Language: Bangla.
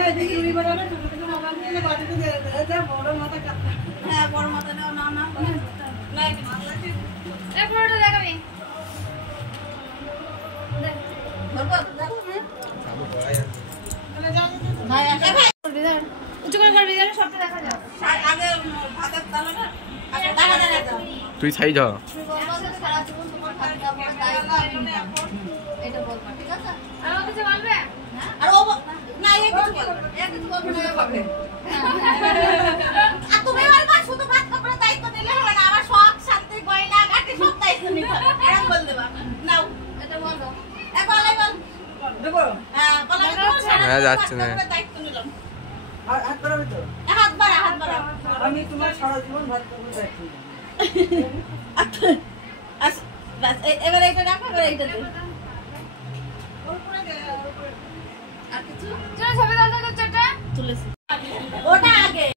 এই যে তুমি বড়রা ছোট ছোট মোবাইল নিয়ে বাড়িতে দিয়ে দে বড় মাথা কাটা হ্যাঁ বড় মাথা দাও না না না কি মামলা কি এই ফটোটা দেখাবি ধরবা দেখো না ভাই ভাই করবি দাঁড়া উঁচু করে করবি দাঁড়া সবটা দেখা যাও আগে ভাতের তালটা আগে দেখা দাও তুই সাইজ হ সারা জীবন তোমার ভাত খাবো তাই এটা বলবা ঠিক আছে আর ও কিছু বলবে আর ও না এই কিছু বলবে কিছু বলবে না বলবে আর তুমি বলবা শুধু ভাত খাবার দায়িত্ব নিলে হবে না আমার শখ শান্তি গয়না গাটি সব দায়িত্ব নিতে এরকম বল দেবা নাও এটা বলো এ বলে বল দেবো হ্যাঁ বলে হ্যাঁ যাচ্ছে না দায়িত্ব নিলাম হাত বাড়াবে তো হাত বাড়া আমি তোমার সারা জীবন ভাত খাবো দায়িত্ব আচ্ছা বাস এবারে এটা রাখো এবারে এটা দে আর কিছু চলো সবাই দাও তো চারটা তুলেছি ওটা আগে